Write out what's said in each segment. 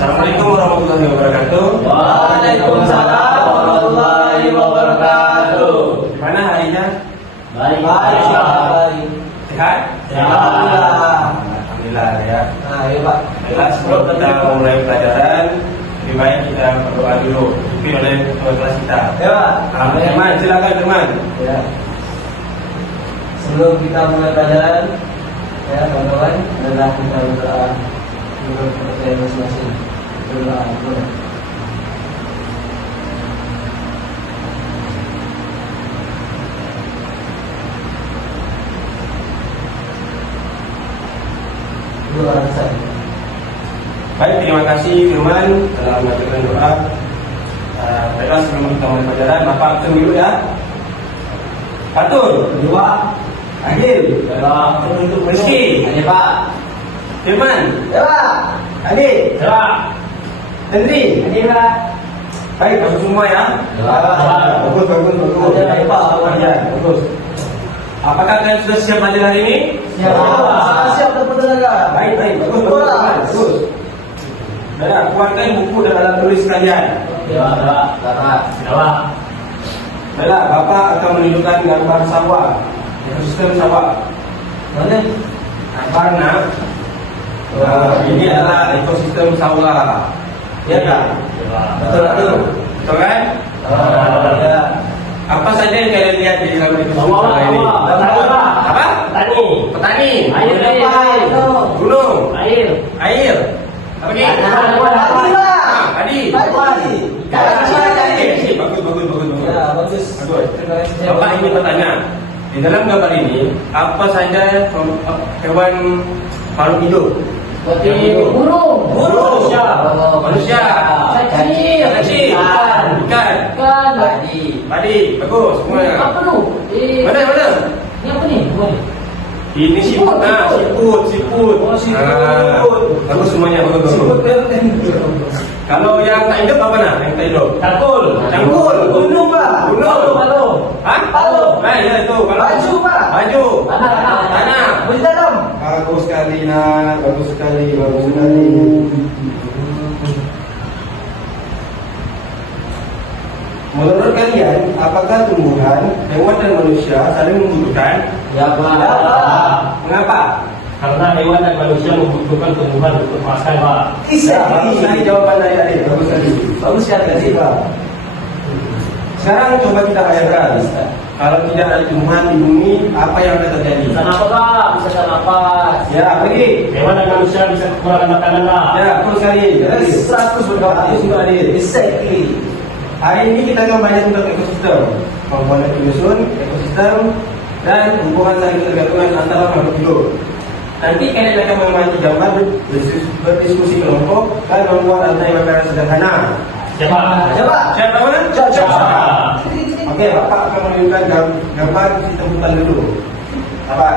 Assalamualaikum warahmatullahi wabarakatuh. Waalaikumsalam warahmatullahi wabarakatuh. Gimana harinya? Baik. Baik. Sehat? Alhamdulillah. Alhamdulillah ya. Nah, iya Pak. Baiklah, sebelum kita mulai pelajaran, lebih baik kita berdoa dulu. Dipimpin oleh ketua kelas kita. Ya Pak. Teman, silakan teman. Ya. Sebelum kita mulai pelajaran, ya kawan-kawan, adalah kita berdoa menurut kepercayaan masing-masing. Berdoa. Baik, terima kasih Firman telah mengajarkan doa. Baiklah, sebelum kita mulai pelajaran, Bapak atur dulu ya. Atur, dua, Agil, untuk Rizky, Ini Pak. Firman, Ya Pak. Adi, Ya. Hendri. Ini Pak. Baik, bagus semua ya. Bagus. Ada baik, Pak. Ya, bagus. Apakah kalian sudah siap belajar hari ini? Siap. Siap terpenuh. Baik, bagus. Baiklah, keluarkan buku dan alat tulis kalian. Ya, Pak. Baiklah, Bapak akan menunjukkan gambar sawah, ekosistem sawah. Mana? Karena ini adalah ekosistem sawah. Ya kan? Betul. Betul kan? Ya. Apa saja yang kalian lihat di dalam ekosistem Sawah, sawah ini? sawah. Apa? Petani. Air. Gunung. Air. Air. Apa lagi? Padi. Bagus. Ya, bagus. Bapak ingin bertanya, di dalam gambar ini apa saja hewan makhluk hidup? Seperti burung. Manusia. Kecil. Ikan. Padi. Bagus semuanya. Apa tu? Mana? Ini apa ni? Ini siput. Siput. Bagus semuanya. Bagus. Kalau yang tak hidup apa nak? Yang tak hidup? Cangkul. Gunung Pak. Gunung. Hah? Palu. Nah, ya itu. Kalau Baju Pak. Baju. Tanah. Baju dalam. Bagus sekali nak. Bagus sekali. Menurut kalian, apakah tumbuhan, hewan dan manusia saling membutuhkan? Ya Pak. Mengapa? Karena hewan dan manusia membutuhkan tumbuhan untuk makan, Pak. Bagus sekali jawaban dari adik. Bagus sekali Pak. Sekarang coba kita bayangkan, kalau tidak ada tumbuhan di bumi, apa yang akan terjadi? Bisa apa Pak? Bisa nafas. Ya, pergi. Hewan dan manusia bisa kekurangan makanan, Pak. Ya, betul sekali. 100 berdoa untuk adik. Exactly. Hari ini kita akan bahas tentang ekosistem, komponen penyusun, ekosistem, dan hubungan saling tergantungan antara makhluk hidup. Nanti kalian akan mengamati gambar, berdiskusi kelompok, dan membuat antai-makanan sederhana. Siapa? Siapa mana? Siapa? Oke, Bapak akan menunjukkan gambar sistem hutan dulu. Apa?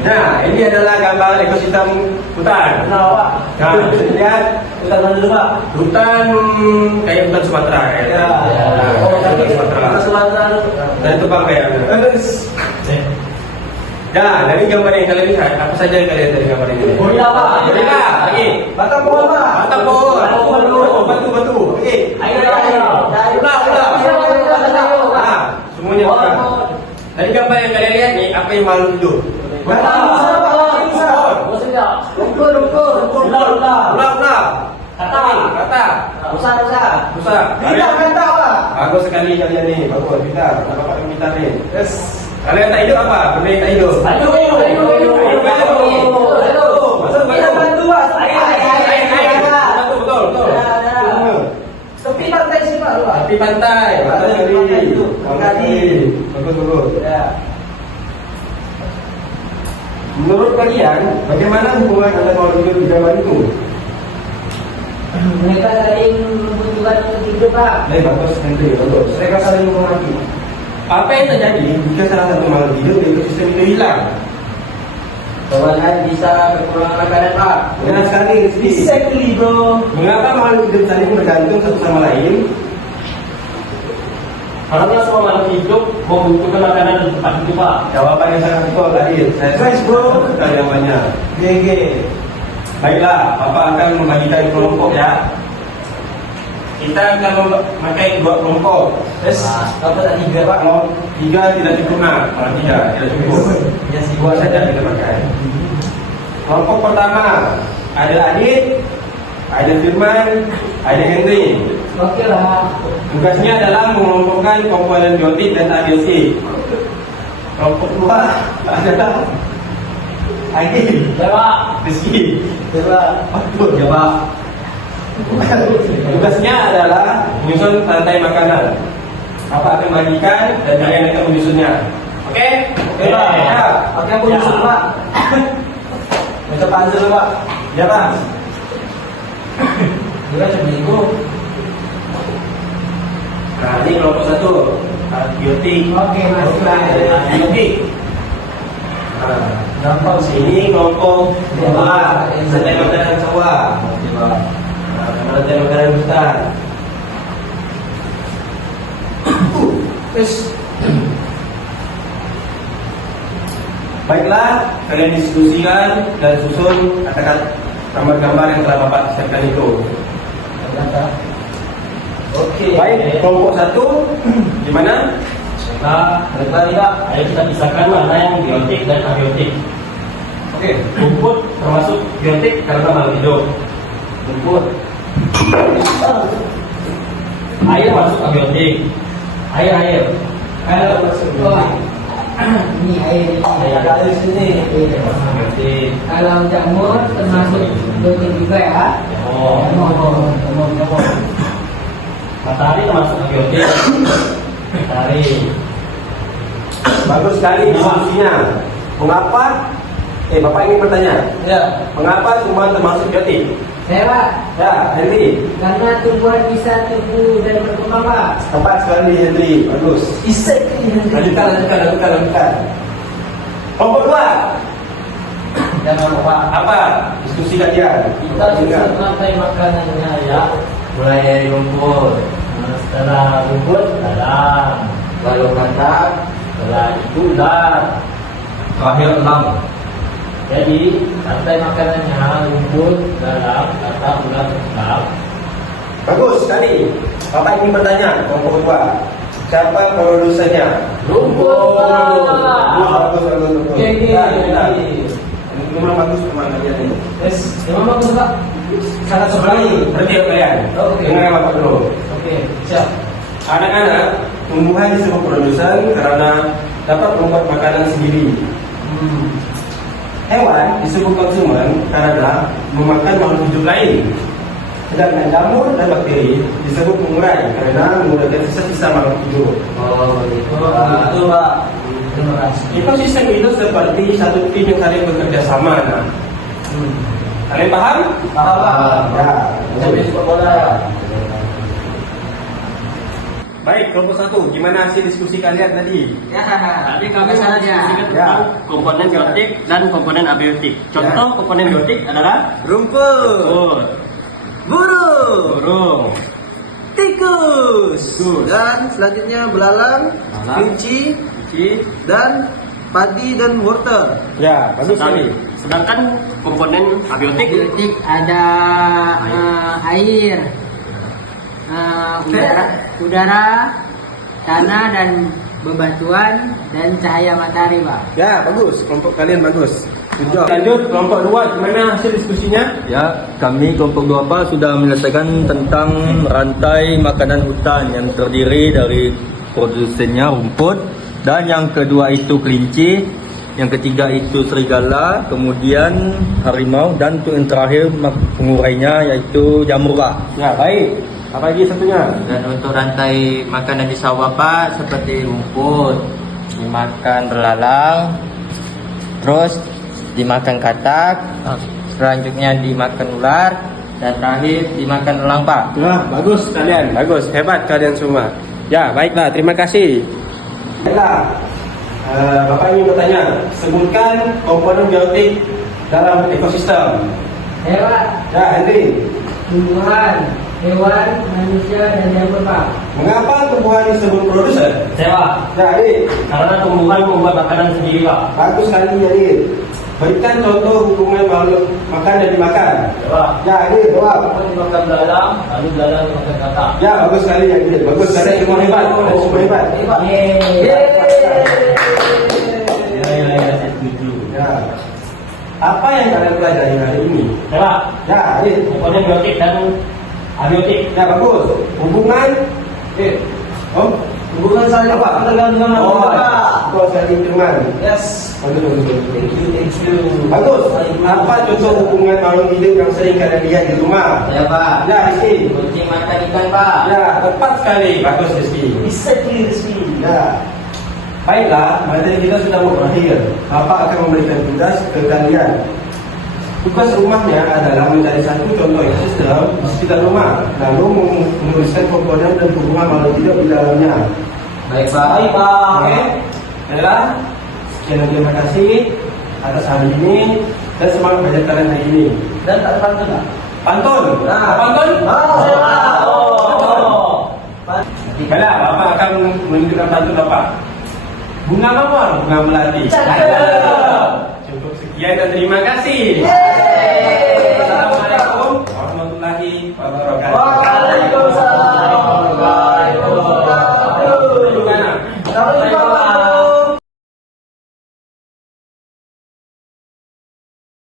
Nah, ini adalah gambar ekosistem hutan. Nah, lihat Hutan mana dulu Pak? hutan kayak hutan Sumatera ya. Hutan Sumatera. Dan itu bangkai ya. Ya, dari gambar yang kalian lihat, apa saja yang kalian lihat dari gambar ini? Gorila Pak. Gorila, lagi. Batang pohon Pak. Batang pohon. Batu. Oke. Air. Ulah. Nah, semuanya ulah. Dari gambar yang kalian lihat nih, apa yang makhluk hidup? Ular. Kata. Rusa. Bagus sekali kalian nih, bagus. Pintar. Bapak pintar nih. Yes. Kalian tak hidup apa? Benda yang tak hidup. Ayo. Betul. Tepi pantai sih Pak. Tepi pantai. Bagus. Ya. Menurut kalian, bagaimana hubungan antara makhluk hidup di zaman itu? Mereka saling membutuhkan untuk hidup Pak. Bagus. Mereka saling menghormati. Apa yang terjadi jika salah satu makhluk hidup di ekosistem itu hilang? Hewan bisa kekurangan makanan Pak. Benar sekali, Rizky. Exactly bro. Mengapa makhluk hidup saling bergantung satu sama lain? Karena semua makhluk hidup membutuhkan makanan dan tempat hidup, Pak. Jawabannya sangat betul tadi. Saya Nice, bro. jawabannya. GG. Baiklah, Bapak akan membagikan kelompok ya. Kita akan memakai 2 kelompok. Terus apa tadi 3 Pak? Kalau 3 tidak cukup, kalau 3 tidak cukup. Ya sih 2 saja kita pakai. Kelompok pertama ada Adit, ada Firman, ada Henry. Oke lah. Tugasnya adalah mengelompokkan komponen biotik dan abiotik. Kelompok 2 adalah Agil, Ya Pak. Rizky. Coba. Betul, ya Pak. Tugasnya adalah menyusun rantai makanan. Bapak akan bagikan dan kalian akan menyusunnya. Oke? Oke Pak. Ya. Oke aku nyusun Pak. Baca puzzle Pak. Ya Pak. Dia coba ikut. Nah, ini kelompok 1 abiotik. Oke Mas. Abiotik. Nah, Gampang sih. ini kelompok 2 rantai makanan sawah. Oke Pak. Rantai makanan hutan. Terus Baiklah, kalian diskusikan dan susun kata-kata gambar-gambar yang telah Bapak siapkan itu. ternyata. Oke. Baik, kelompok 1 gimana? Nah, Tidak. ayo kita pisahkan mana yang biotik dan abiotik. Oke. Rumput termasuk biotik karena makhluk hidup. Rumput. Air masuk abiotik. Air. Kalau masuk. Ini air. Ada di sini. Abiotik. Kalau jamur termasuk biotik juga ya. Oh, Jamur. matahari termasuk abiotik. Matahari. Bagus sekali diskusinya. Mengapa? Bapak ingin bertanya. Ya. Mengapa semua termasuk biotik? Saya Pak, Ya, Henry. karena tumbuhan bisa tumbuh dan berkembang Pak. Tepat sekali Henry. Bagus. Isek. Lanjutkan. Kelompok 2 Jangan lupa. apa? Diskusi kalian. Kita Ingat. susun rantai makanannya ya. Mulai dari rumput. Nah, setelah rumput dalam. Lalu katak. Setelah itu ular. Terakhir 6. Jadi rantai makanannya rumput dalam kata ular tetap. Bagus sekali. Bapak ingin bertanya. Kelompok 2 siapa produsennya? Rumput. Bagus. GG. Ini memang bagus teman kalian ini. Terus memang bagus Pak. Sangat Sebenarnya bertiap kalian. Oke. Dengar Bapak dulu. Oke. Siap. Anak-anak, tumbuhan disebut produsen karena dapat membuat makanan sendiri. Hewan disebut konsumen karena memakan makhluk hidup lain. Sedangkan jamur dan bakteri disebut pengurai karena menggunakan sisa-sisa makhluk hidup. Oh gitu. Betul Pak. Terima kasih. Ekosistem itu seperti satu tim yang saling bekerja sama. Nah, kalian paham? Paham Pak. Ya. Sampai sepak bola ya. Baik, kelompok 1, gimana hasil diskusi kalian tadi? Ya, Tadi kami saja. diskusikan Ya. tentang komponen biotik dan komponen abiotik. Contoh komponen biotik adalah Rumput. burung, Burung. Tikus. Tikus. Dan selanjutnya belalang, Belalang. kelinci, biji, dan padi dan wortel. Ya, bagus sekali. Sedangkan komponen abiotik Biotik ada air, udara, tanah dan bebatuan dan cahaya matahari Pak. Ya, bagus. Kelompok kalian bagus. Lanjut, kelompok 2, gimana hasil diskusinya? Ya, kami kelompok 2 sudah menyelesaikan tentang rantai makanan hutan yang terdiri dari produsennya rumput, dan yang kedua itu kelinci, yang ketiga itu serigala, kemudian harimau, dan untuk yang terakhir pengurainya yaitu jamur Pak. Ya, baik. Apa lagi satunya? Dan untuk rantai makanan di sawah Pak, seperti rumput dimakan belalang, terus dimakan katak, selanjutnya dimakan ular, dan terakhir dimakan elang Pak. Nah, bagus kalian. Bagus, hebat kalian semua. Ya, baiklah, terima kasih. Baiklah, Bapak ingin bertanya, sebutkan komponen biotik dalam ekosistem. Ya Pak, Ya, Henry. tumbuhan, hewan, manusia, dan jamur Pak. Mengapa tumbuhan disebut produser? Saya Pak, Ya, Adit. karena tumbuhan membuat makanan sendiri Pak. Bagus sekali, Adit. Berikan contoh hubungan makhluk makan dan dimakan. Ya Pak, Ya, Adit, jawab. tumbuhan dimakan belalang, lalu belalang dimakan katak. Ya, bagus sekali, Adit. Bagus sekali, semua hebat. Semua hebat. Ya, saya setuju. Ya. Apa yang kalian pelajari hari ini? Ya Pak, Ya, Adit. pokoknya biotik dan abiotik. Ya, bagus. Hubungan. Oh, Hubungan saling apa? Tergantung dengan oh, Pak. kau saling firman. Yes. Bagus, bagus, bagus. Thank you. Bagus. Apa contoh hubungan makhluk hidup yang sering kalian lihat di rumah? Ya Pak. Ya, Rizky. Kucing makan ikan Pak. Ya, tepat sekali. Bagus, Rizky. Exactly. Ya. Baiklah, materi kita sudah mau berakhir. Bapak akan memberikan tugas ke kalian. Tugas rumahnya adalah mencari satu contoh ekosistem di sekitar rumah, lalu menuliskan komponen dan hubungan makhluk hidup di dalamnya. Baik Pak. Baik Pak. Oke? Baiklah, sekian dan terima kasih atas hari ini dan semangat belajar kalian hari ini. Dan tak pantun nggak? Pantun. Nah. Pantun. Saya Pak. Oh. Baiklah, Bapak akan menunjukkan pantun Bapak. Bunga mawar, bunga melati. Cakep. Cukup sekian dan terima kasih. Yeay.